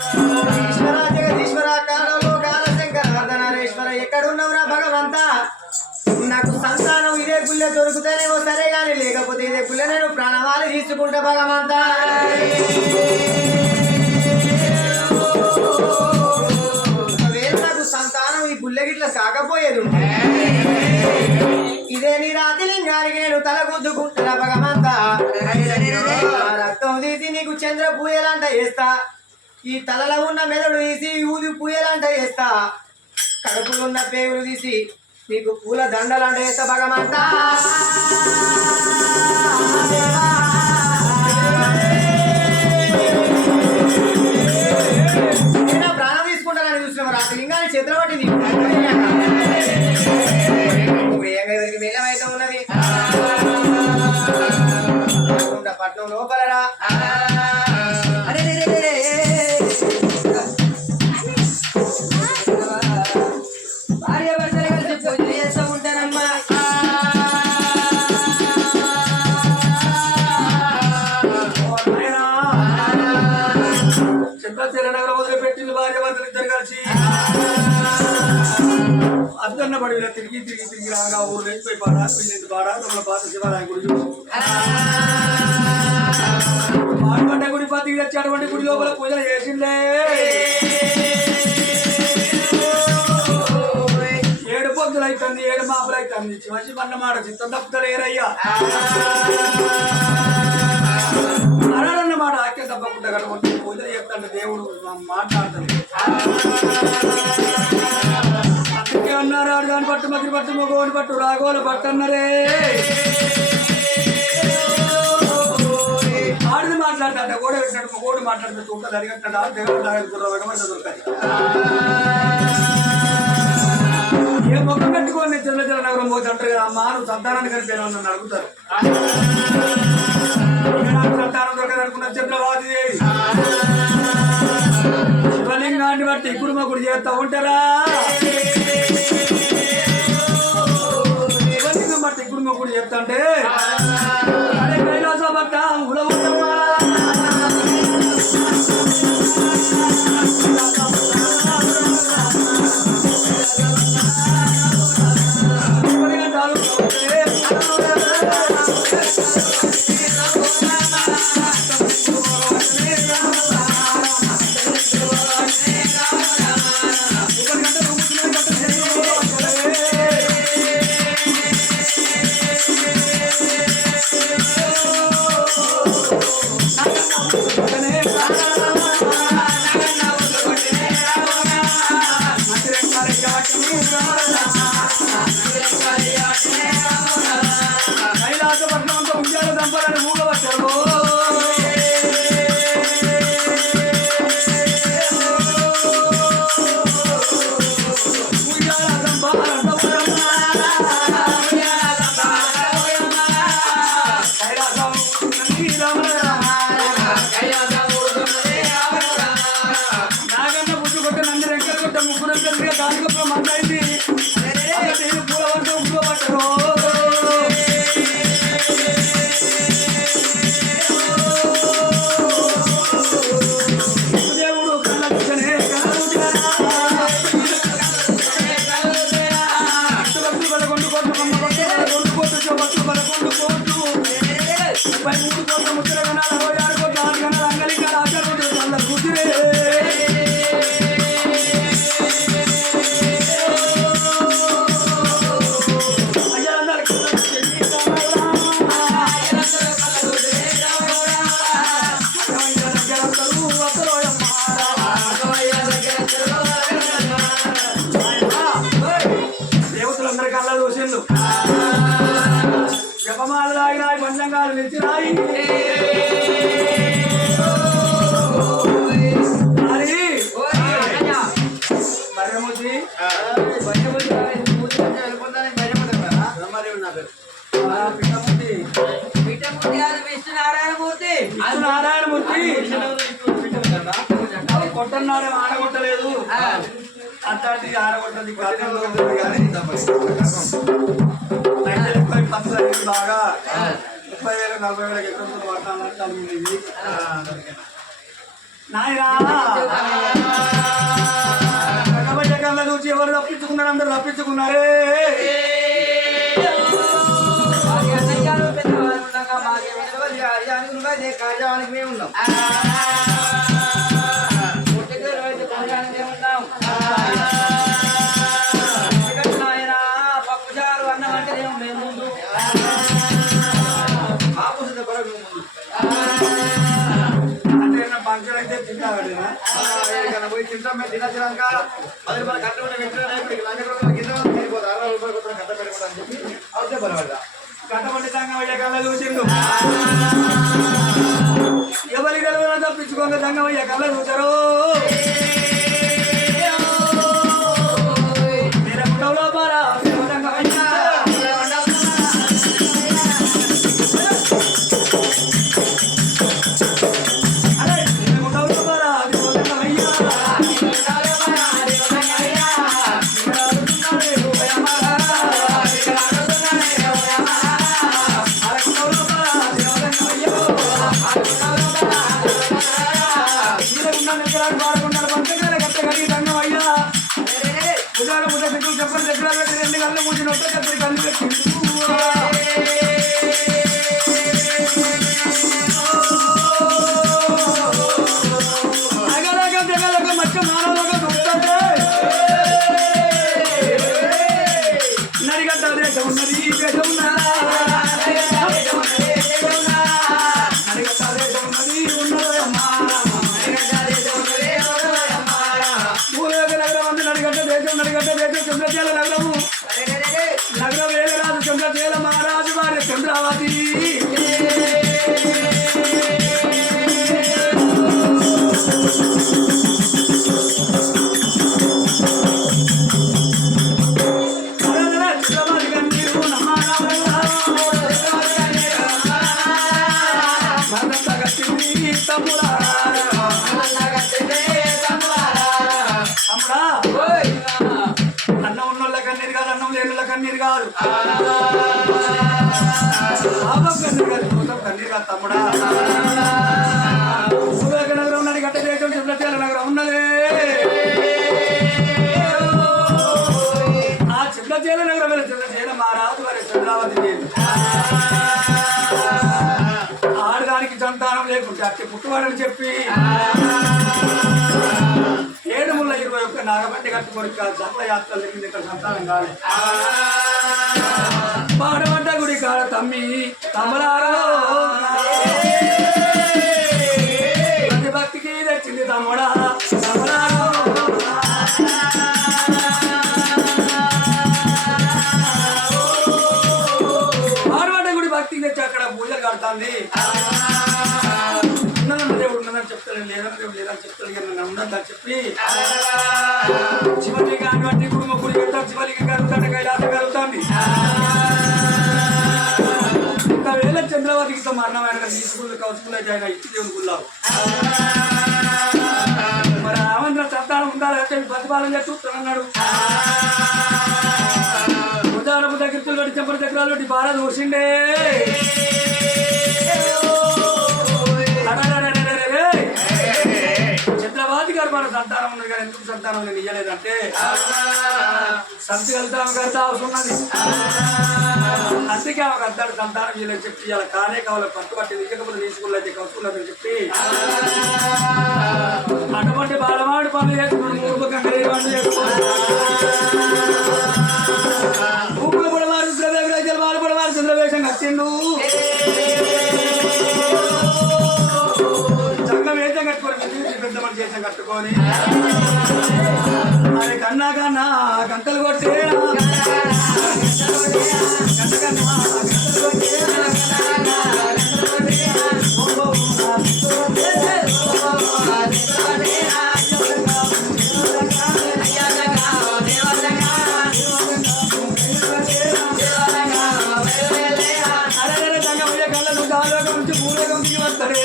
ఈశ్వర జగదీశ్వర కాలంలో కాలశంకర వర్ధనారేశ్వర ఎక్కడున్నవరా భగవంతా నాకు సంతానం ఇదే గుళ్ళ దొరుకుతానేమో సరే గాని లేకపోతే ఇదే గుళ్ళ నేను ప్రాణవాలు తీసుకుంటా భగవంతా నాకు సంతానం ఈ గుళ్ళ గిట్ల కాకపోయేది ఇదే నీ రాతిలింగానికి నేను తలగుద్దుకుంటున్నా భగవంతా రక్తం తీసి నీకు చంద్ర పూయలంట వేస్తా ఈ తలలో ఉన్న మెదడు తీసి ఊది పూయలంట వేస్తా కడుపులో ఉన్న పేగులు తీసి నీకు పూల దండలంట వేస్తా భగవంతా నేను ప్రాణం తీసుకుంటానని చూసిన రాత్రి లింగాన్ని చేతులు పట్టి నీకు ఎవరికి మేలమైతే ఉన్నది పట్నం లోపలరా భార్య భర్తలు కలిసి పూజ చేస్తూ ఉంటారమ్మా చంద్రశేఖర వదిలిపెట్టింది భార్య భర్తలు ఇద్దరు కలిసి అద్దన్న పడిలో తిరిగి తిరిగి తిరిగి రాగా ఊరు లేచిపోయి పాడా పిల్లి పాడా తమ పాత శివాలయ గుడి పాడుపడ్డ గుడి పత్తి తెచ్చేటువంటి గుడి లోపల పూజలు చేసిందే ఏడు పొద్దులు అవుతుంది ఏడు మాపులు అవుతుంది మంచి పన్నమాట చిత్తం తప్పుతలేరయ్యా అన్నమాట ఆఖ్య తప్పకుండా కనుక పూజలు చెప్తాడు దేవుడు మాట్లాడుతుంది అందుకే అన్నారు ఆడు దాని పట్టు మగ్గి పట్టు మగోని పట్టు రాగోలు పట్టు అన్నారే ఆడిది మాట్లాడతాడు గోడ పెట్టినట్టు మగోడు మాట్లాడుతూ చూడదు అడిగట్టాడు దేవుడు దొరకదు ఏ మొక్కం పెట్టుకోని చిన్న నగరం పోతే అంటారు కదా అమ్మా నువ్వు సంతానాన్ని కలిపి నన్ను అడుగుతారు సంతానం దొరకదు అనుకున్న చంద్రబాబు శివలింగాన్ని బట్టి ఇప్పుడు మొక్కుడు చేస్తా ఉంటారా శివలింగం బట్టి ఇప్పుడు మొక్కుడు చేస్తా అంటే కైలాస భట్ట ఉడగొట్టమ్మా కొట్టన్నాడే ఆడగొట్టలేదు అట్లాంటి ఆడగొట్టది బాగా 30,000 40,000 ఎకరం వాడతానంటే నాయనా నుంచి ఎవరు తప్పించుకున్నారు అందరూ తప్పించుకున్నారే కార్యానికి మేము ఉన్నాం పప్పుచారు అన్నం అంటే మేము ముందు ఆపోజిట్ ముందు అంటే ఫంక్షన్ అయితే తింటాడు పోయి తింటాం మేము తినచ్చినాక 10 రూపాయలు కట్ట ఉంటే కింద తిరిగిపోతుంది 60 రూపాయలు కట్ట పెట్టుకోవడం అని చెప్పి అవుతే పర్వాలేదు కట్టబడి దంగమయ్య కళ్ళ చూసిండు ఎవరి గెలవైనా తప్పించుకోక దంగమయ్య కళ్ళ చూసారు చెప్పండి దగ్గర 2 గంటలు మూసినట్టు కళ్ళు పెట్టి మధ్య మానవులుగా చూస్తుంటే నడిగడ్డ దేశం ఉన్నది దేశం ఉన్నది ఉన్నదమ్మా నడిగడ్డ దేశం చంద్రచేల నగరము నగరం వేగరాజు చంద్రచేల మహారాజు వారి చంద్రావతి అన్నం ఉన్నోళ్ళ కన్నీరు కాదు అన్నం లేనుళ్ళ కన్నీరు కాదు కన్నీరు కాదు మొత్తం కన్నీరు కాదు తమ్ముడా నగరం ఉన్నది గట్ట దేశం చంద్రచేల నగరం ఉన్నదే ఆ చంద్రచేల నగరం చంద్రచేల మహారాజు వారి చంద్రావతి ఆడదానికి సంతానం లేకుంటే అట్టి పుట్టువాడని చెప్పి 721 నాగబండి కట్టుకొని జన్మ యాత్రలు ఇక్కడ సంతానం కాదు పాడబడ్డ గుడి కాడ తమ్మి తమలారో ప్రతి భక్తికి తెచ్చింది తమ్ముడా తమలారో పాడబడ్డ గుడి భక్తికి తెచ్చి అక్కడ పూజలు కడుతుంది దేవుడు ఉన్నదని చెప్తాను లేదని చెప్తాను నన్ను ఉన్నదని చెప్పి శివలింగాన్ని బట్టి కుటుంబ గుడి పెడతాం శివలింగం కలుగుతాడు కైలాసం కలుగుతుంది ఒకవేళ చంద్రవతికి మరణమైన తీసుకుని కౌసుకునే జాయిన్ ఇచ్చి దేవుని గుళ్ళావు మరి రామంద్ర సంతానం ఉండాలంటే ప్రతిపాలన చేస్తున్నాడు ఉదాహరణ దగ్గర కట్టి చెంపల చక్రాలు కట్టి బాగా దూసిండే చంద్రబాబు గారు మన సంతానం ఉన్నది కానీ ఎందుకు సంతానం నేను ఇయ్యలేదంటే సంతి వెళ్తాం కదా అవసరం ఉన్నది అందుకే ఆమెకు అంతాడు సంతానం ఇయ్యలేని చెప్పి ఇలా కానే కావాలి పట్టుబట్టి ఇవ్వకపోతే తీసుకున్నది కలుసుకున్నదని చెప్పి అటువంటి బాలవాడి పనులు చేసుకుని మూర్ఖంగా పనులు చేసుకుని ఊపులు పడవారు రుద్రవేగరాజులు బాలు పడవారు చంద్రవేషం కట్టిండు పెద్ద మనిషి చేసాం కట్టుకొని మరి కన్నా కన్నా గంటలు కొట్టే కళ్ళను దాలోకం నుంచి భూలోకం దిగి వస్తాడే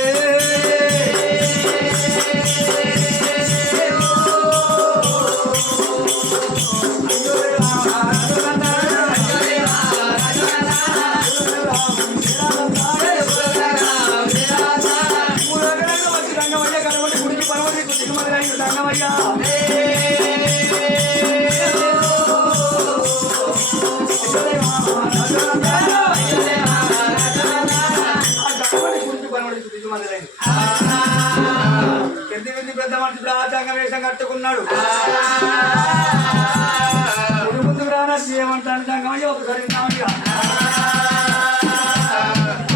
రంగమయ్య మొదలైంది. పెద్ద మనిషి రాజ్యాంగ వేషం కట్టుకున్నాడు. ముందు రానా చేయమంటాను సంగమయ్య ఒకసారి విన్నామయ్యా.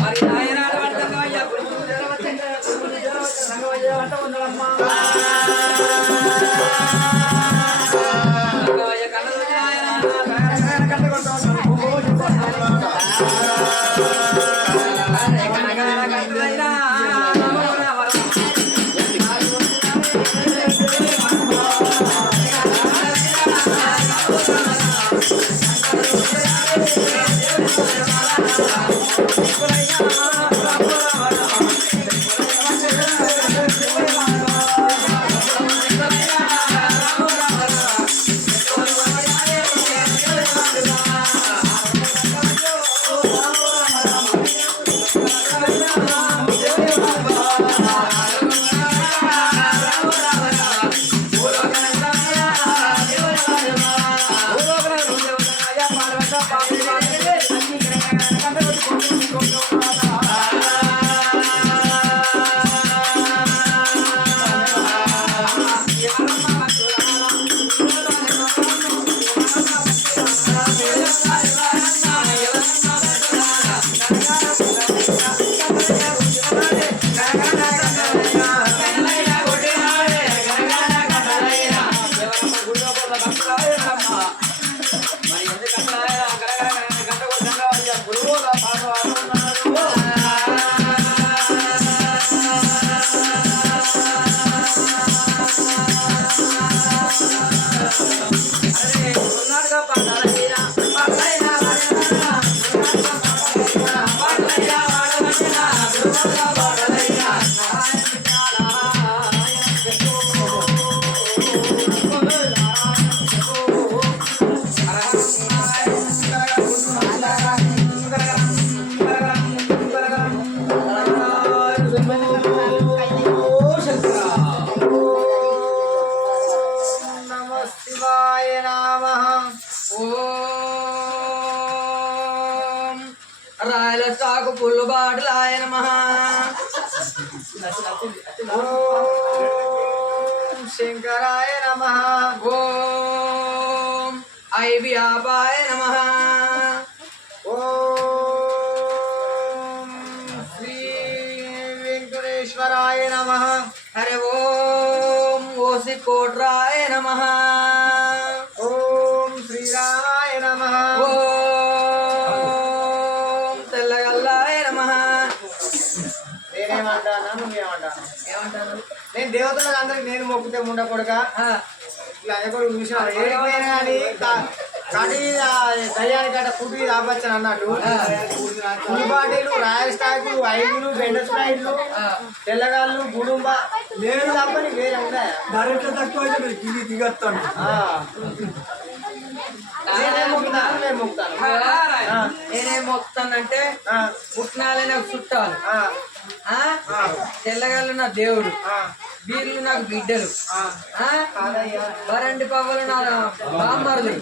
మరి నాయనాడు అంటంగమయ్యా సంగమయ్య అంట ఉన్నాడమ్మా. సంగమయ్య కళ్ళలో రాయల సాగు పుల్లు బాటలాయ నమః. శంకరాయ నమః. ఓం ఐవ్యాపాయ నమః. ఓం శ్రీ వెంకటేశ్వరాయ నమః. హరి ఓం ఓసి కోట్రాయ నమః. ఓం శ్రీరామాయ నమః. ఓం తెల్లగల్లాయ నమః. నేనేమంటానా నువ్వేమంటాను? ఏమంటారు? నేను దేవతలకు అందరికి నేను మొక్కుతే ముండ కొడుక ఇట్లా ఎక్కడ చూసినాను ఏడిపోయినా కానీ కడి దయ్యానికి గట్ట ఫుడ్ ఆపచ్చని అన్నట్టు పులిబాటీలు రాయల్ స్టాకులు ఐదులు బెండ స్ప్రైట్లు తెల్లగాళ్ళు గుడుంబ నేను తప్పని వేరే ఉన్నాయా? ధరట్లో తక్కువ అయితే మీరు దిగి దిగొస్తాను. నేనేం మొక్కుతాను నేను మొక్కుతాను. నేనేం మొక్కుతానంటే పుట్నాలే నాకు చుట్టాలు, తెల్లగాళ్ళు నా దేవుడు, వీళ్ళు నాకు బిడ్డలు, వరండి పవ్వలు నా బామ్మరులు,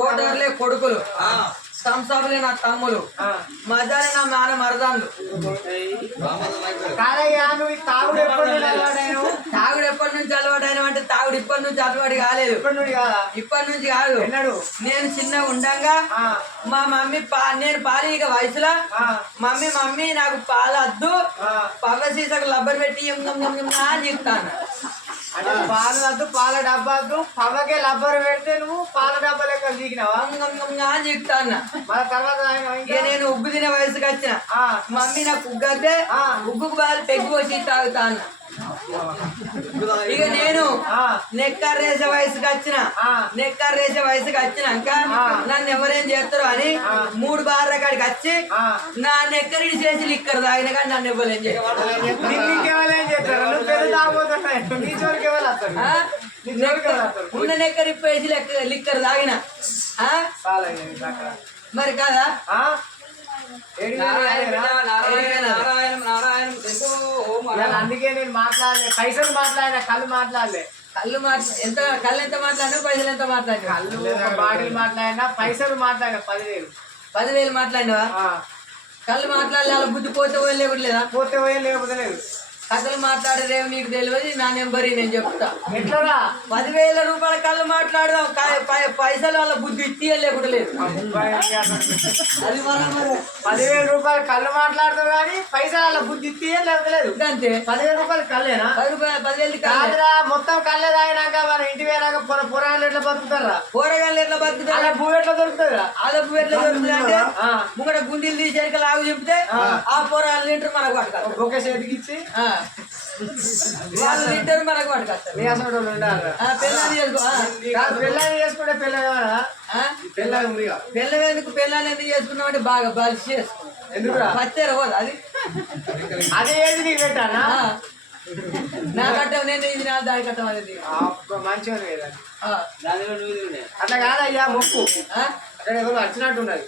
కోటర్లే కొడుకులు, సంసాబులే నా తమ్ములు, మజాలే నా నాన్న మరదాన్లు. కాదయ్యా నువ్వు ఈ తాగుడు ఎప్పుడు అలవాడాను? తాగుడు ఎప్పటి నుంచి అలవాటైన అంటే తాగుడు ఇప్పటి నుంచి అలవాటు కాలేదు. ఎప్పటి నుండి కాదా? ఇప్పటి నుంచి కాదు. ఎన్నడు? నేను చిన్నగా ఉండంగా మా మమ్మీ నేను పాలిక వయసులో మమ్మీ నాకు పాలద్దు, పగ సీసకు లబ్బర్ పెట్టి అని చెప్తాను. అంటే పాలు వద్దు, పాల డబ్బా వద్దు, పవకే లబ్బర్ పెడితే నువ్వు పాల డబ్బా లెక్క దిగినావా అని చెప్తాను. మన తర్వాత ఇక నేను ఉగ్గు తినే వయసుకి వచ్చిన మమ్మీ నాకు ఉగ్గతే ఉగ్గుకు బాగా పెగ్గు వచ్చి తాగుతాను. ఇక నేను నెక్కర్ రేసే వయసుకి వచ్చినాక నన్ను ఎవరేం చేస్తారు అని 3 బార్ల కాడికి వచ్చి నా నెక్కరిడి చేసి లిక్కర్ తాగిన కానీ నన్ను ఎవరేం చేస్తారు. ఉన్న నెక్కరి పేసి లిక్కర్ తాగిన మరి కదా. అందుకే నేను మాట్లాడలే, పైసలు మాట్లాడినా కళ్ళు మాట్లాడలే. కళ్ళు ఎంత మాట్లాడినా పైసలు ఎంత మాట్లాడినా? కళ్ళు బాటిల్ మాట్లాడినా పైసలు మాట్లాడినా 10,000 మాట్లాడినవా? కళ్ళు మాట్లాడాలి అలా బుద్ధి పోతే పోయి లేకుండా పోతే పోయే లేకపోతే లేదు. కథలు మాట్లాడరేమో నీకు తెలియదు నా నెంబర్ నేను చెప్తా ఎట్లా 10,000 రూపాయల కళ్ళు మాట్లాడదాం పైసలు వాళ్ళ బుద్ధి ఇచ్చి లేకుండా లేదు అది మనం 10,000 రూపాయలు కళ్ళు మాట్లాడతావు కానీ పైసలు అలా బుద్ధి ఇస్తే లేకపోతే లేదు. అంతే 10,000 రూపాయలు కళ్ళేనా? 10,000 కాదురా, మొత్తం కళ్ళే తాగినాక మన ఇంటి పోయినాక పొరాలు ఎట్లా బతుకుతారా? కూరగాయలు ఎట్లా బతుకుతారు అలా భూ ఎట్లా దొరుకుతుందిరా? అలా పువ్వు ఎట్లా దొరుకుతుంది అంటే ముంగట గుండీలు తీసేరికి లాగు చెప్తే ఆ కూరగాయలు తింటారు మనకు పట్టుకోవాలి ఒకే చేతికి ఇచ్చి వాళ్ళు తింటారు మనకు పట్టుకొస్తారు నీ అసలు వాళ్ళు ఉండాలిరా. పెళ్ళాన్ని చేసుకో కాదు, పెళ్ళాన్ని చేసుకుంటే పెళ్ళం ఎందుకు పెళ్ళాన్ని ఎందుకు చేసుకున్నావు అంటే బాగా బలిసి చేసుకున్నాం ఎందుకురా? పచ్చారు పోదు అది అదే ఏది నీకు పెట్టానా? నా కట్టం నేను ఇది నా దాని కట్టం అనేది మంచిగా అట్లా కాదయ్యా, మొక్కు అక్కడ ఎవరు వచ్చినట్టున్నది.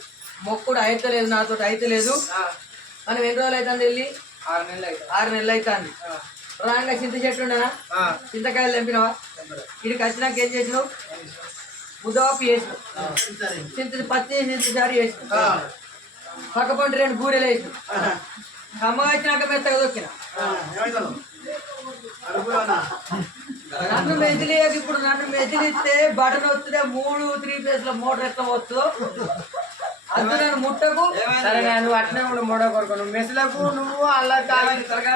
మొక్కుడు అయితలేదు నాతో అయితలేదు. మనం ఎన్ని రోజులు అవుతుంది వెళ్ళి 6 నెలలు అవుతుంది. రాగా చింత చెట్లు ఉండనా? చింతకాయలు తెంపినావా? ఇక్కడికి వచ్చినాక ఏం చేసినావు? ముద్దవాపు వేసినావు, పచ్చి చింతచారు వేసినావు, పక్క పంట 2 బూరెలు వేసినావు. అమ్మగా వచ్చినాక మెత్తగా దొక్కిన నన్ను మెదిలేదు. ఇప్పుడు నన్ను మెదిలిస్తే బటన్ వస్తుందే 3-3 ఫేజ్ల మోటార్ ఎట్లా వస్తుందో అందు నేను ముట్టకు. సరే, నువ్వు అట్నే కూడా మూడో కొరకు నువ్వు మెసులకు నువ్వు అలా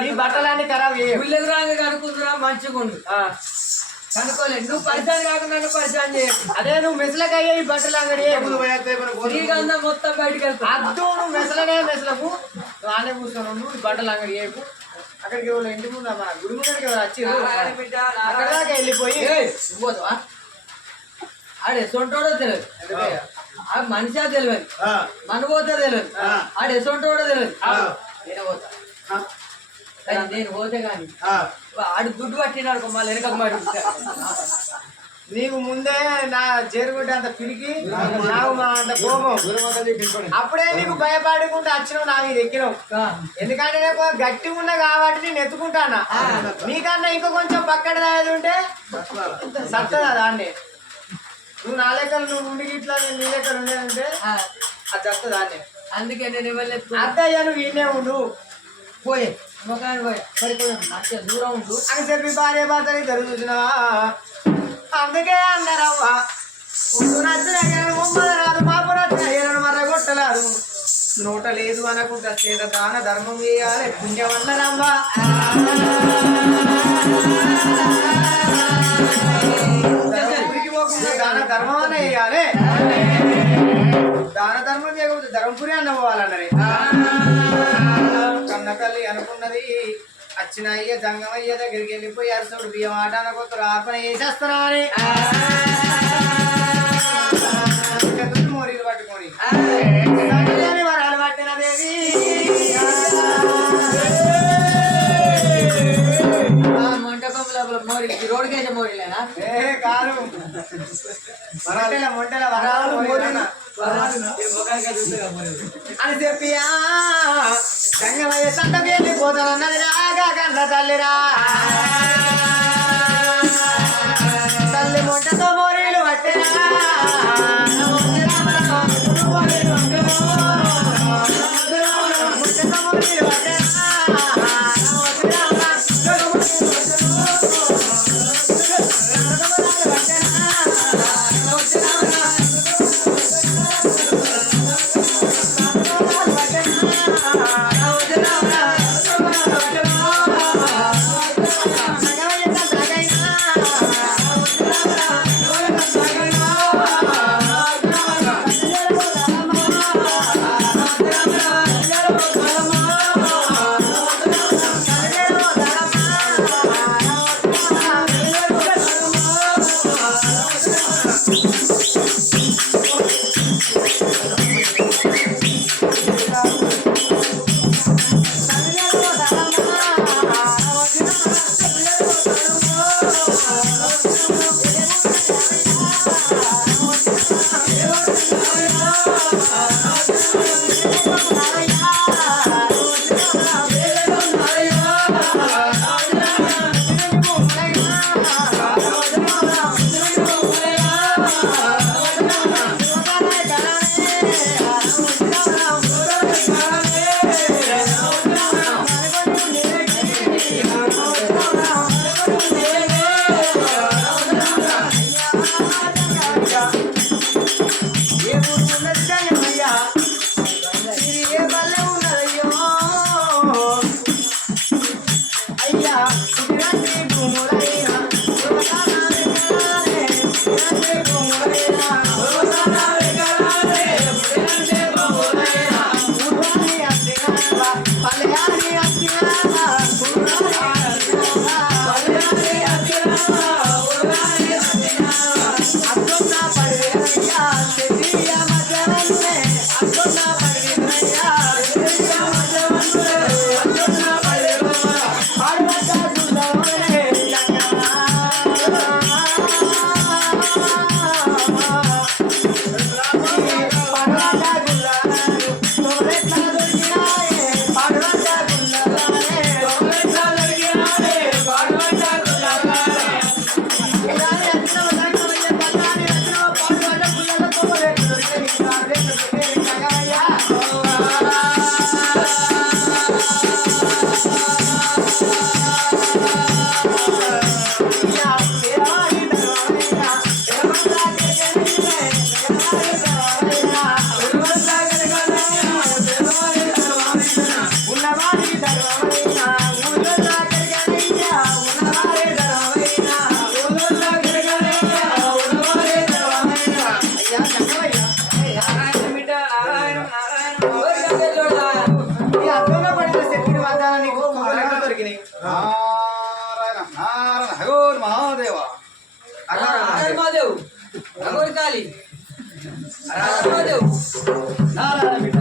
ఈ బట్టలన్నీ ఖరాబ్ చేయవు. గుళ్ళెకు రాగా కనుక్కుంటున్నా మంచిగా ఉండు. కనుక్కోలేదు నువ్వు పరిచయం కాకుండా నన్ను పరిచయం చేయకు. అదే నువ్వు మెసులకు అయ్యే ఈ బట్టలు అంగడి నీకంతా మొత్తం బయటకు వెళ్తా. అద్దు నువ్వు మెసలనే మెసలకు ఆనే కూర్చొని ఉండు. ఈ బట్టలు అంగడి చేయకు. అక్కడికి ఎవరు ఇంటి ముందు మన గుడి ముందరికి ఎవరు వచ్చి అక్కడ దాకా వెళ్ళిపోయి పోతావా? ఆడే సొంటోడో తెలియదు, ఆ మనిషి తెలియదు, మన పోతే తెలియదు, ఆడు ఎసొంటోడో తెలియదు. నేను పోతా, నేను పోతే కానీ ఆడు దుడ్డు పట్టినాడు మళ్ళీ వెనక మాట నీకు ముందే నా చేరుకుంటే అంత పిరికి నాకు అంత కోపం. అప్పుడే నీకు భయపడకుండా వచ్చినావు, నా మీద ఎక్కినావు. ఎందుకంటే నేను గట్టి ఉన్నా కాబట్టి నేను ఎత్తుకుంటానా. నీకన్నా ఇంకా కొంచెం పక్కన దాది ఉంటే సత్తదా దాన్ని. నువ్వు నా లెక్కలు నువ్వు ఉండి ఇట్లా నేను నీ లెక్కలు ఉండేదంటే అది సత్తదా దాన్ని. అందుకే నేను ఇవ్వలేదు. అత్తయ్య నువ్వు ఈయనే ఉండు, పోయే ముఖాన్ని పోయి మంచిగా దూరం ఉండు అని చెప్పి భార్య భర్తని ఇద్దరు చూసినావా. అందుకే అన్నారవ్వా, నచ్చిన రాదు మాపు నచ్చిన మర్ర కొట్టరాదు. నోట లేదు అనకుండా చేత దాన ధర్మం వేయాలి పుణ్యం అన్నారవ్వా. ఊరికి పోకుండా దాన ధర్మం అన్న వేయాలి. దాన ధర్మం చేయకపోతే ధర్మపురి అన్న పోవాలన్నది. కన్న తల్లి అనుకున్నది. వచ్చిన అయ్య జంగమయ్య దగ్గరికి వెళ్ళిపోయి అరసోడు బియ్యం ఆటాన కొత్త ఆర్పణ చేసేస్తున్నా అని మోరీలు పట్టుకొని వరాలు పట్టిన దేవి మంటపం లోపల మోరీ రోడ్ కేసే మోరీలేనా? కాదు, మొంటల వరాలు అని చెప్పి సంగమయ్య సంతకి వెళ్ళిపోతానన్నది రాగా కన్న తల్లిరా. తల్లి మొంటతో మోరీలు పట్టినా సంగమయ్య హగోర్ మహాదేవ మహాదేవ్ అగోరి కాళీ మహాదేవ్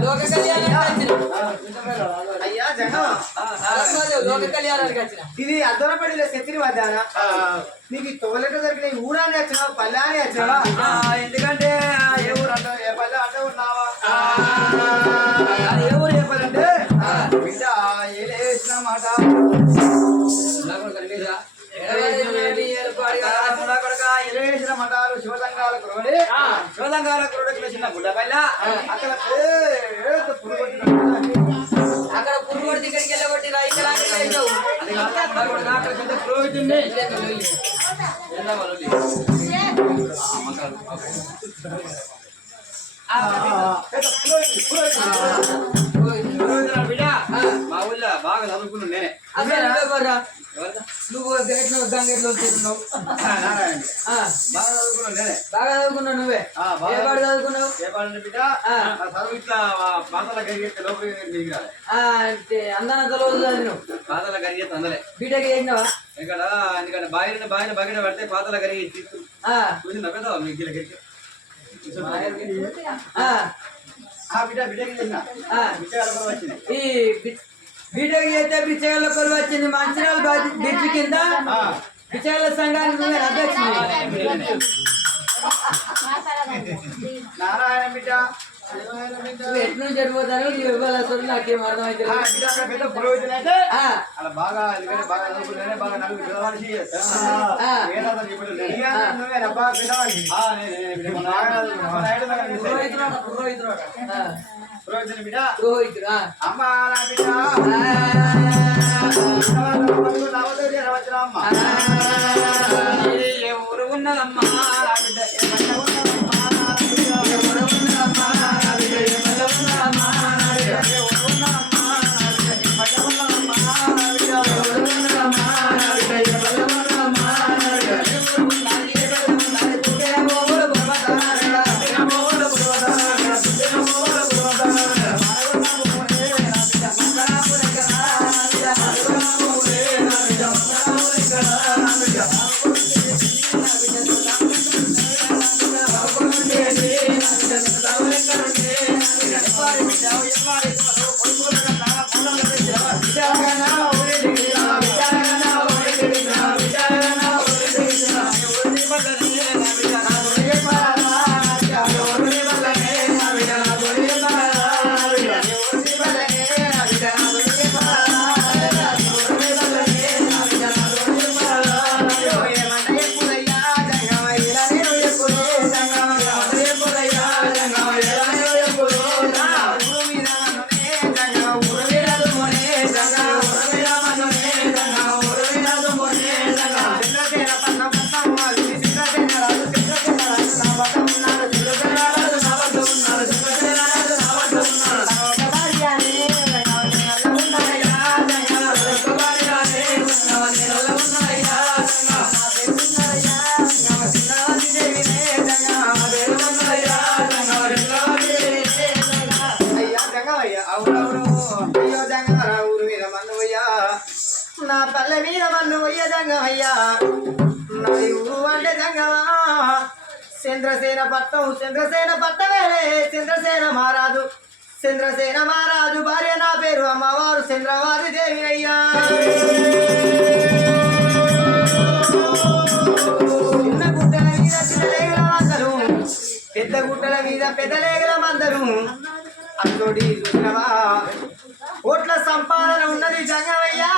లోక కళ్యాణానికి వచ్చిన అయ్యా జంగమా మహాదేవ్ లోక కళ్యాణానికి వచ్చిన ఇది అద్దనపల్లిలో శత్రి వద్దానా నీకు ఈ తోలెట దొరికిన ఈ ఊరాన్ని వచ్చినావా పల్లెని వచ్చినావా ఎందుకంటే ఏ ఊరు అంటే ఏ పల్లె అంటే ఉన్నావా ఏ ఊరు చెప్పాలంటే బిడ్డ ఏలేసిన మాట ఎలేసిన మఠాలు శివలింగాల కురవడి శివలింగాల కురవడికి చిన్న గుడ్డపల్ల అక్కడ అక్కడ పురుగొట్టి ఇక్కడికి వెళ్ళగొట్టి రైతులాంటి లేచావు పురోహితుడిని బిడ్డ మా ఊళ్ళో బాగా చదువుకున్నాను నేనే నువ్వు గేట్లో గంగెట్లో తిరుగున్నావు బాగా చదువుకున్నాను నేనే బాగా చదువుకున్నావు నువ్వే ఏ పాడు చదువుకున్నావు చెప్పాలంటే బిడ్డ చదువు ఇట్లా పాతల గరిగెత్తే లోపలి దిగిరాలి అంటే అందనంత రోజు చదివినావు పాతల గరిగెత్తే అందలే బీటెక్ చేసినావా ఇక్కడ ఎందుకంటే బాయిన బకెట్ పడితే పాతల గరిగి తీసుకు చూసిందా పెద్ద మీకు బిడ్డ బిడ్డకి చేసిన బిడ్డ వచ్చింది ఈ బీటెక్ చేస్తే బిచ్చగాళ్ళ కొలు వచ్చింది మంచిర్యాల బ్రిడ్జ్ కింద బిచ్చగాళ్ళ సంఘానికి నువ్వే అధ్యక్షుడు నారాయణ బిడ్డ నువ్వు ఎటు నుంచి చనిపోతాను నువ్వు ఇవ్వాలి అసలు నాకేం అర్థమైతే పెద్ద పురోహితుడు అయితే అలా బాగా ఎందుకంటే బాగా చదువుకుంటేనే బాగా నలుగురు పిల్లవాడికి నువ్వే రబ్బా పిల్లవాడికి పురోహితుడు బిడ్డ రోహితుడా అమ్మ నా బిడ్డ అమ్మ ఏ ఊరు ఉన్నదమ్మా నా బిడ్డ ఏ పంట ఉన్నదమ్మా నా బిడ్డ ఏ ఊరు ఉన్నదమ్మా నా బిడ్డ ఏ పంట ఉన్నదమ్మా నా బిడ్డ ఏ ఊరు ఉన్నదమ్మా నా బిడ్డ ఏ పంట ఉన్నదమ్మా నా బిడ్డ ఏ ఊరు ఉన్నదమ్మా నా బిడ్డ ఏ పంట ఉన్నదమ్మా నా బిడ్డ ఏ ఊరు ఉన్నది ఏ పంట ఉన్నది పుట్టిన మోగులు పురవతారా పుట్టిన మోగులు పురవతారా పుట్టిన మోగులు పురవతారా మారవనామునే నా బిడ్డ మంగళాపురకరా నా బిడ్డ మారవనామునే నా బిడ్డ మంగళాపురకరా నా బిడ్డ నా పల్లె మీద మన్ను పోయ్య జంగమయ్యా నా ఊరు అంటే జంగమా చంద్రసేన పట్టం వేరే చంద్రసేన మహారాజు భార్య నా పేరు అమ్మవారు చంద్రవారి దేవి అయ్యా చిన్న గుట్టల మీద చిన్న లేగల మందరు పెద్ద గుట్టల మీద పెద్ద లేగల మందరు అతోడి చూసినవా కోట్ల సంపాదన ఉన్నది జంగమయ్యా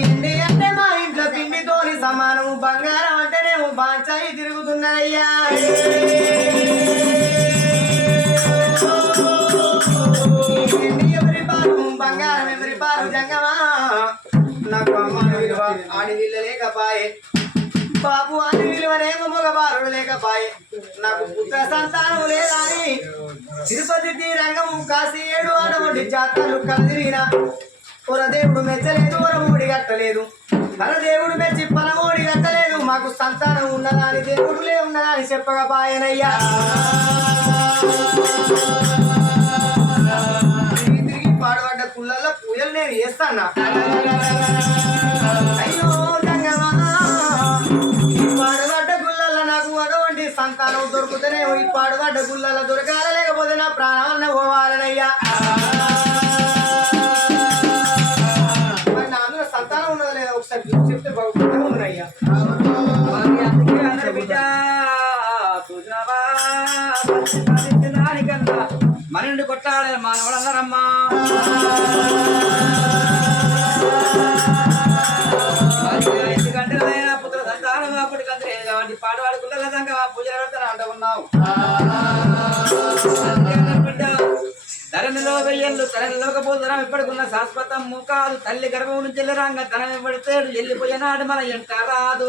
ఇండి అంటే మా ఇంట్లో పిండితోని సమానము బంగారం అంటేనేమో బాంచాయి తిరుగుతున్నదయ్యా ఎవరి పాలు బంగారం ఎవరి పాలు జంగమా నాకు అమ్మ విలువ ఆడి వీళ్ళ లేకపాయే బాబు అని విలువనేమో మగబారుడు లేకపాయే నాకు పుత్ర సంతానం లేదని తిరుపతి తీరంగము కాసి 7 అటువంటి జాతరలు కదిరిన పొరదేవుడు మెచ్చలేదు వరమూడి కట్టలేదు పరదేవుడు మెచ్చి పరమూడి కట్టలేదు మాకు సంతానం ఉన్నదాని దేవుడులే ఉన్నదాని చెప్పకపాయనయ్యా తిరిగి పాడుపడ్డ కుళ్ళల్లో పూజలు నేను చేస్తాను అయ్యో దొరుకుతూనే ఈ పాడుపడ్డ గుళ్ళలో దొరకాల లేకపోతే నా ప్రాణాన్న పోవాలనయ్యా మరి నా అందులో సంతానం ఉన్నది లేదా ఒకసారి చెప్తే బాగుంటుందయ్యా మరి నుండి కొట్టాలి మానవుడన్నారమ్మా ఎందుకంటే పుత్ర సంతానం అప్పటికంటే కాబట్టి పాడు వాడుకుంటే పూజలు పెడతాను అంట ఉన్నావు ధరణిలో వెయ్యళ్ళు తరణిలోకపోతున్నా ఇప్పటికున్న శాశ్వతం ముఖాలు తల్లి గర్భం నుంచి వెళ్ళరాంగ తన పడితేడు వెళ్ళిపోయినాడు మన ఎంట రాదు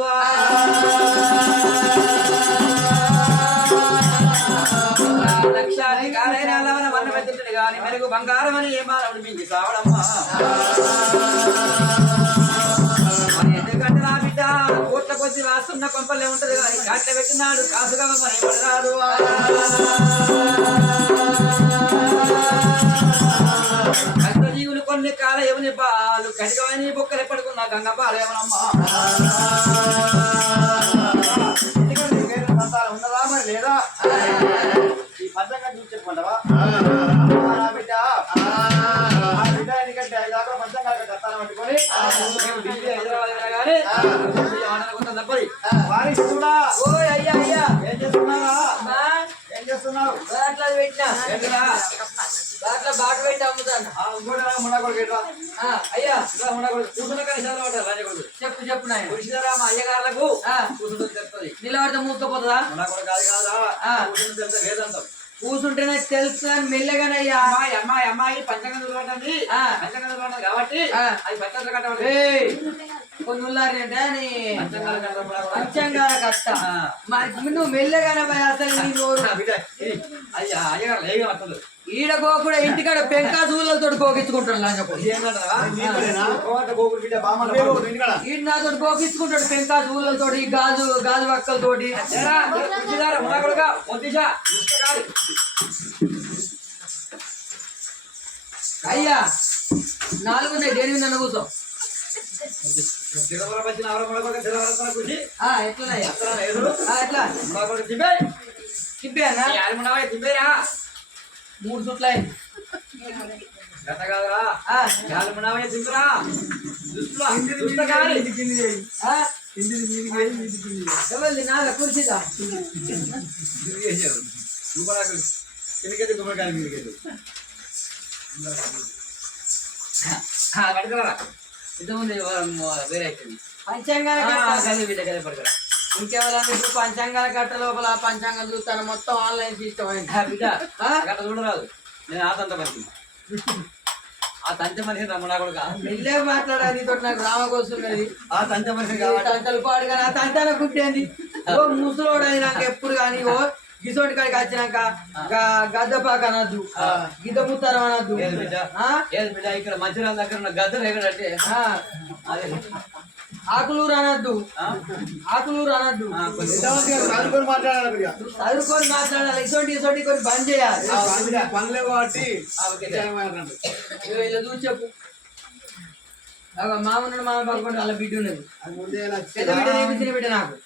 లక్ష్యాన్ని కాలైన వన్న పెద్దడు కానీ మెరుగు బంగారం అని ఏ మానవుడు మింగి సావడమ్మా ఎందుకంటే నా బిడ్డ కోట్ల కొద్ది వాస్తున్న కొంపలే ఉంటది కానీ కాట్ల పెట్టినాడు కాసుగా మరి పడరాదు కష్టజీవులు కొన్ని కాల ఎవని పాలు కటికమని బొక్కలు ఎప్పటికున్నా గంగ పాలేమనమ్మా ఉన్నదా మరి లేదా ఈ పంచంగా చూపించమంటావా బిడ్డ బిడ్డ ఎందుకంటే ఐదాకా పంచంగా కట్టాలని పట్టుకొని ఢిల్లీ హైదరాబాద్ కానీ తప్పది వారి కూడా ఓ అయ్యా అయ్యా ఏం చేస్తున్నారా ఏం చేస్తున్నావు అట్లా పెట్టినా దాంట్లో బాట పెట్టి అమ్ముతాను అయ్యా చెప్పు చెప్పు నాయన పురుషులరామ అయ్యగారులకు కూర్చుంటుంది చెప్తుంది నిలబడితే మూసుకోపోతుందా కూర్చుంటేనే తెలుసు అని మెల్లగానయ్యా అమ్మాయి పంచంగం చూడండి పంచంగం చూడండి కాబట్టి అది పచ్చట్లు కట్టండి కొన్ని ఉల్లారంటే పంచంగాల కష్ట నువ్వు మెల్లగానే అసలు నీ నోరు అయ్యగారు లేగా వస్తుంది ఈడకోకుండా ఇంటికాడ పెంకాసు ఊళ్ళతో కోకించుకుంటాడు ఈడు నాతో కోకించుకుంటాడు పెంకాసు ఊళ్ళతో ఈ గాజు గాజు వక్కలతోటి అయ్యా 4 ఉన్నాయి దేని మీద కూర్చో ఎట్లా తిప్పేనా 3 చుట్ల ఎవరిది నాలుగు కుర్చీదా ఇంతకుముందు వేరే అవుతుంది ఇంకెవరన్నా ఇప్పుడు పంచాంగాల కట్ట లోపల పంచాంగం చూస్తాను మొత్తం ఆన్లైన్ సిస్టమ్ బిడ్డ గట్ట చూడరాదు నేను ఆ తంత మనిషి ఆ తంచ మనిషి రమ్మడా కూడా మెల్లే మాట్లాడాలి నీతో నాకు రామకొస్తున్నది ఆ తంచ మనిషి తంతలు పాడు కానీ ఆ తంతాన కుట్టేంది ఓ ముసలోడు అయినాక ఎప్పుడు కానీ ఓ గిసోటి కాడికి వచ్చినాక గద్దపాక అనద్దు గిద్ద ముత్తారం అనద్దు బిడ్డ ఇక్కడ మంచిర్యాల దగ్గర ఉన్న గద్దలు ఎక్కడంటే ఆకులూరు అనద్దు చదువుకొని మాట్లాడాలి చదువుకొని మాట్లాడాలి ఇసోటి కొన్ని బంద్ చేయాలి పనులే కాబట్టి ఇలా చూసి చెప్పు మామ ఉన్నాడు మామ పడుకుంటే అలా బిడ్డ ఉన్నది పెద్ద బిడ్డ నేర్పించిన బిడ్డ నాకు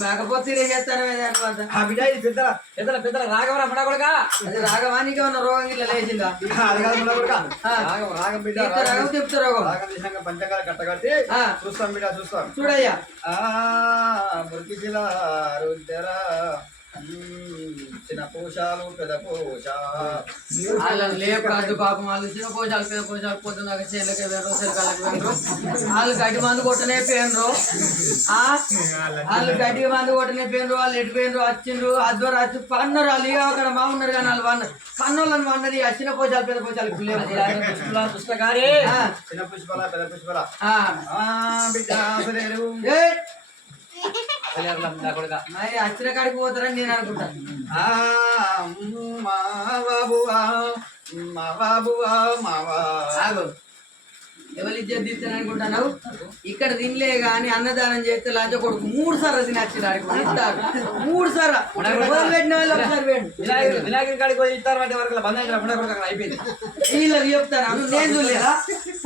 మేకపోతే చేస్తాను పెద్దల రాగం రమ్మడా కూడా అది రాగవానికి ఉన్న రోగం ఇట్లా లేచిందా రాగం బిడ్డ రాగం చెప్తా రోగం పంచకాల కట్టగట్టి చూస్తాం బిడ్డ చూస్తాం చూడయ్యా రుద్ర చిన్న పోషాలు పెద్ద పోష వాళ్ళని లేపాడు పాపం వాళ్ళు చిన్న పోషాలు పెద్ద పోషాలు పొద్దున్న చేనులకి వేరు చెలకాలకి వేరు వాళ్ళు గడ్డి మందు కొట్టనే పోయినరు వాళ్ళు గడ్డి మందు కొట్టనే పోయినరు వాళ్ళు ఎటు పోయినరు వచ్చిండ్రు అద్వారు వచ్చి పన్నారు వాళ్ళు ఇక అక్కడ మా ఉన్నారు కానీ వాళ్ళు పన్నారు పన్నులను పన్నది ఆ చిన్న పోషాలు పెద్ద పోషాలు పుస్తకాలే చిన్న పుష్పల పెద్ద పుష్పల బిడ్డ మరి అచ్చిన కాడికి పోతారని నేను అనుకుంటాను ఎవరి ఇజ్జత్ తీస్తాను అనుకుంటున్నావు? ఇక్కడ తినలే గాని అన్నదానం చేస్తే లంచ కొడుకు 3 సార్లు తినచ్చారు 3 సార్లు పెట్టిన వాళ్ళు ఒకసారి వేయండి. వినాయకుడి కాడికి పోయి ఇస్తారు వాటి వరకు బంద్ అయిపోయింది. వీళ్ళకి చెప్తాను నేను చూడలేదా?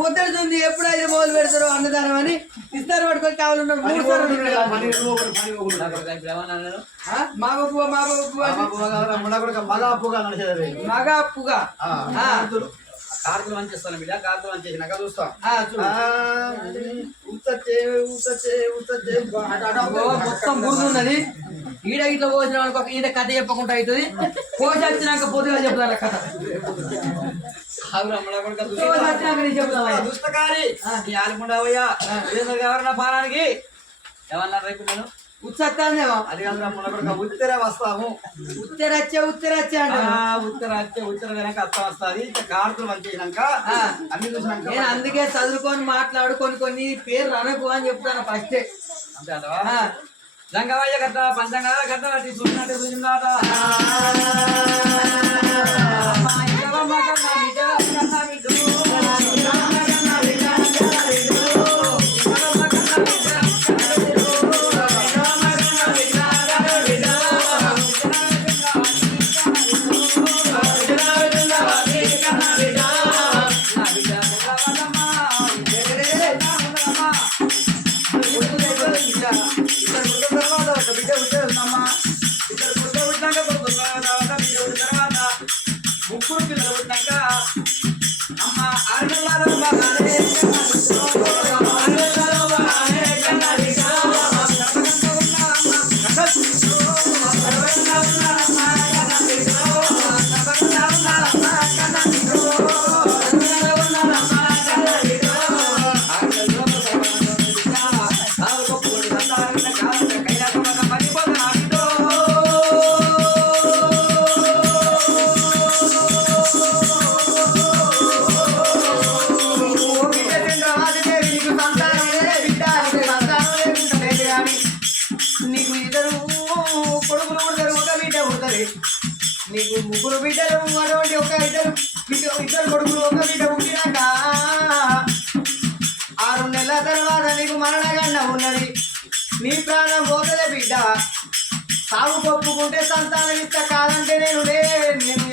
పొద్దున చూంది ఎప్పుడైతే మొదలు పెడతారో అన్నదానం అని ఇస్తారు పట్టుకొని కావాలన్నారు 3 సార్లు మగ అప్పుగా కార్తలు మంచిస్తాను బిడ్డ, కార్తలు మంచేసినాక చూస్తాం. మొత్తం గుర్తున్నది. ఈడ ఇట్లా పోసిన అనుకో ఈయన కథ చెప్పకుండా అవుతుంది. కోసి వచ్చినాక పొద్దుగా చెప్తాను కథ. దుస్తకారి ఆడుకుంటావయ్యా ఎవరన్నా పారానికి ఏమన్నారు రేపు నేను ఉత్సత్తానేమో అది కాదు ఉత్తర వస్తాము. ఉత్తరచ్చే ఉత్తర వెనక అత్త వస్తుంది. కార్తలు మంచినాక అన్ని చూసినాక నేను అందుకే చదువుకొని మాట్లాడు కొన్ని పేరు అనకు అని చెప్తాను ఫస్ట్. అంతే అంటవా? జంగవయ్య గట్ట పంచంగాల గట్ట వాటి చూసినట్టు చూసిందాట. ముగ్గురు పిల్లలు పుట్టినాక అమ్మ 6 నెలల బాగానే నీకు ఇద్దరు కొడుకులు పుడతారు, ఒక బిడ్డ పుడతారు. నీకు 3 బిడ్డలు అటువంటి ఇద్దరు కొడుకులు ఒక బిడ్డ పుట్టినాక 6 నెలల తర్వాత నీకు మరణగండం ఉన్నది. నీ ప్రాణం పోతలే బిడ్డ. సాగు కొప్పుకుంటే సంతానం ఇస్తా, కాదంటే నేను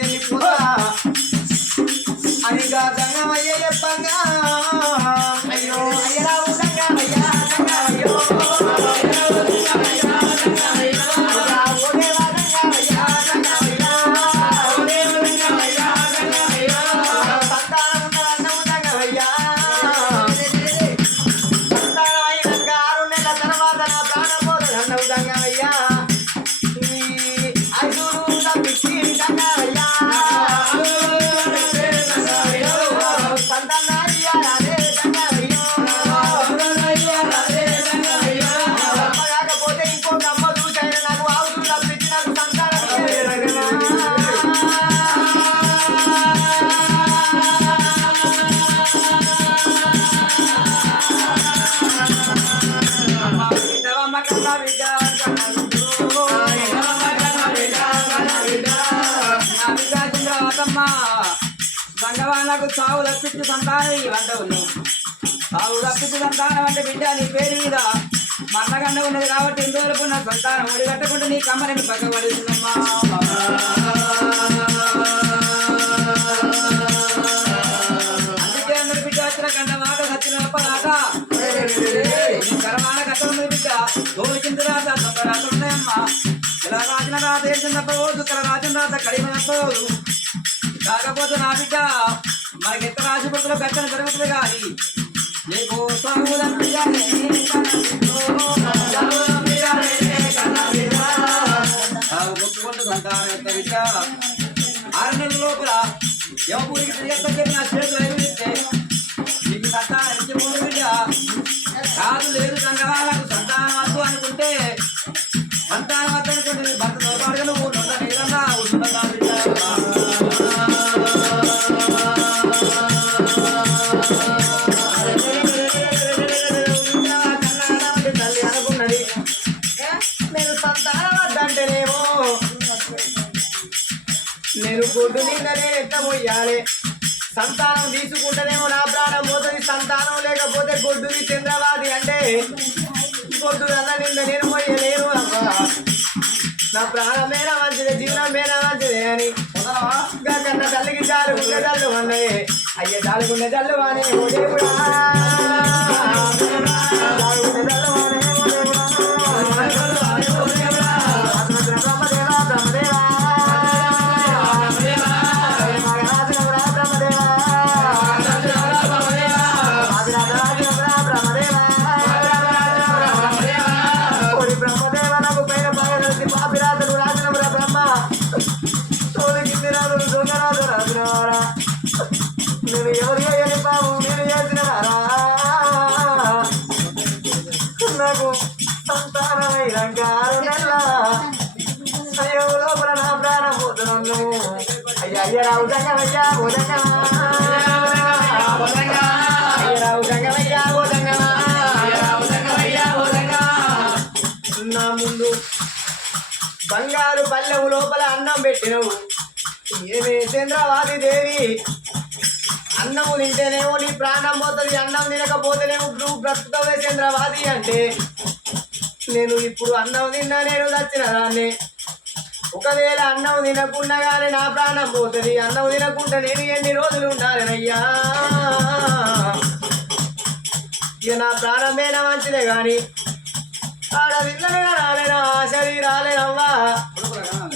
వెళ్ళిపోతా అని గంగమయ్య చెప్పంగా అయ్యో అయ్యరా గంగమయ్యా గంగమయ్యో బంగవాళ్ళకు సాగు తప్పించి సంతానం ఇవంట ఉన్నాయి. సాగు తప్పించి సంతానం అంటే బిడ్డ నీ పేరు మీద మన్నగండ ఉన్నది కాబట్టి ఇందువరకు ఉన్న సంతానం ఒడి కట్టకుండా నీ కమ్మని పక్క పడుతుందమ్మా. అందుకే అందరు బిడ్డ వచ్చిన కంట మాట సచ్చిన అప్పలాట కరమాన కథ ఉన్నది బిడ్డ దోచింది రాత దొంగ రాత ఉన్నాయమ్మా. ఇలా రాసిన రాత ఏంటి తప్పవద్దు, ఇక్కడ రాసిన రాత కడిమ తప్పవద్దు. కాకపోతే నా బిడ్డ మనకి ఎంత రాజపత్రులు కట్టని జరుగుతుంది కానీ నీకు గొప్ప సంతానం ఎంత బిడ్డ 6 నెలల లోపల ఎవరికి తిరిగి నా చేతులు ఎదురిస్తే నీకు సంతానం ఇచ్చిపోదు బిడ్డ. కాదు లేదు సంఘాలకు సంతానం వద్దు అనుకుంటే సంతానం వద్దు అనుకుంటే భర్త దొరకడుగా నువ్వు ఏదన్నా ఉంటుందా బిడ్డ. నేను గుడ్డు నిన్ననే ఎట్ట మొయ్యాలి, సంతానం తీసుకుంటేనేమో నా ప్రాణం పోతుంది, సంతానం లేకపోతే గొడ్డుది చంద్రవాది అంటే గొడ్డు అన్న నింద నేను పోయలేను అబ్బా. నా ప్రాణమేనా మంచిదే, జీవనమేనా మంచిదే అని కన్న తల్లికి జాలుగుండే జల్లు అన్నయ్యే అయ్యే జాలుగుండే జల్లు అని ఓ దేవుడా, జాలుగుండే జల్లు అని ఓ దేవుడా. బ్రహ్మదేవా బ్రహ్మదేవా నేను ఎవరి అయ్యని బాబు నేను చేసిన నాకు సంతానమైన 6 నెలల అయ్యో లోపల నా ప్రాణం పోతున్నాను అయ్యా అయ్యరావు జంగమయ్యా ఓ జంగమా, అయ్యరావు జంగమయ్యా ఓ జంగమా. నా ముందు బంగారు పల్లెము లోపల అన్నం పెట్టినవు ఏమే చంద్రవాది దేవి, అన్నము తింటేనేమో నీ ప్రాణం పోతుంది, అన్నం తినకపోతేనేమో నువ్వు బ్రతుకుతావే చంద్రవాది అంటే నేను ఇప్పుడు అన్నం తిన్నా నేను చచ్చిన దాన్ని. ఒకవేళ అన్నం తినకుండా కానీ నా ప్రాణం పోతుంది, అన్నం తినకుండా నేను ఎన్ని రోజులు ఉండాలనయ్యా. ఇక నా ప్రాణమేనా మంచిదే కానీ ఆడ విన్నగా రాలేనా ఆశది రాలేనవ్వా,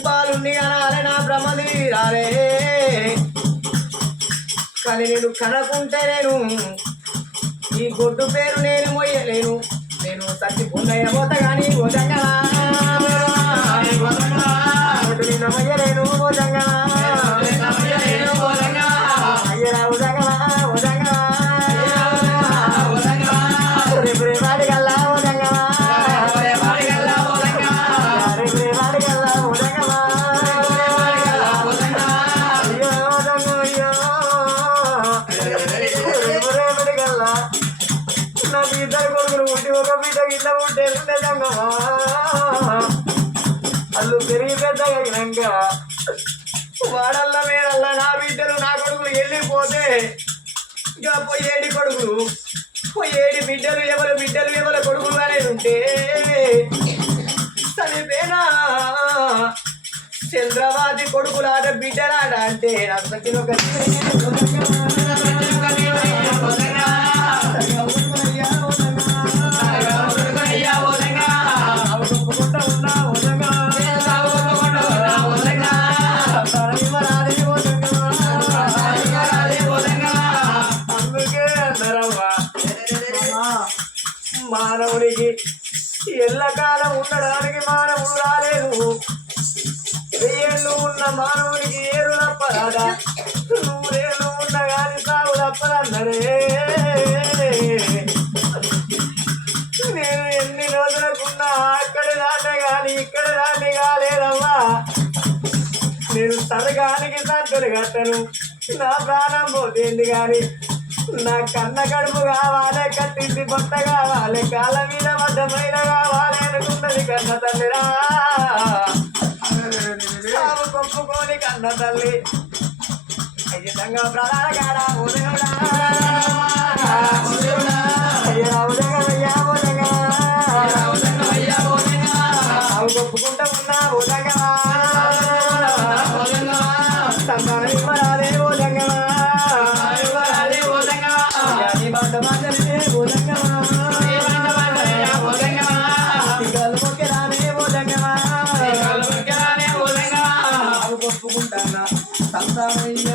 బాలుండిగా రాలే నా బ్రహ్మది రాలే. కానీ నేను కనకుంటే నేను ఈ గొడ్డు పేరు నేను మొయ్యలేను, నేను చచ్చిపోయిన పోత కానీ భోజంగా గొడ్డు నిన్న మొయ్యలేను భోజంగా అయ్యరా భోజంగా భోజంగా రేపు రేపాటి కల్లా భోజంగా రేపు రేపాటి కల్లా భోజంగా అయ్యో భోజంగా అయ్యో రేపు రేపటి కల్లా నాకు 2 కొడుకులు ఉంటే ఒక బిడ్డ గిట్ల ఉంటే ఉండేదమ్మా. అల్లు పెరిగి పెద్దగా అయినాక వాడల్లా మేడల్లా నా బిడ్డలు నా కొడుకులు వెళ్ళిపోతే ఇంకా పోయేడి కొడుకులు పోయేడి బిడ్డలు ఎవరు కొడుకులు అనేది ఉంటే చనిపోయినా చంద్రవాది కొడుకులాట బిడ్డలాట అంటే నాకు ప్రతి ఒక్క మానవునికి ఎల్లకాలం ఉండడానికి మానవుడు రాలేదు, 1000 ఏళ్ళు ఉన్న మానవునికి ఏరు తప్పరాదా, 100 ఏళ్ళు ఉన్న కానీ సాగు తప్పదన్నరే. నేను ఎన్ని రోజులకున్నా అక్కడ దాన్ని కానీ ఇక్కడ దాన్ని కాలేదమ్మా. నేను సరగానికి సంతలు కట్టను, నా ప్రాణం పోతేంది కానీ నా కన్న కడుపు కావాలి, కట్టింది బొట్ట కావాలి, కాళ్ళ మీద మధ్యమైన కావాలి అనుకున్నది కన్న తల్లిరా. సాగు కొప్పుకొని కన్న తల్లి అయ్యంగా ప్రధాన కాడా ఉదయడా అయ్యా ఉదయమయ్యా ఉదయగా సాగు కొప్పుకుంటా ఉన్నా ఉదయగా సంతానమివ్వరాదే ఉదయగా ఒప్పుకుంటానా సంతానయ్య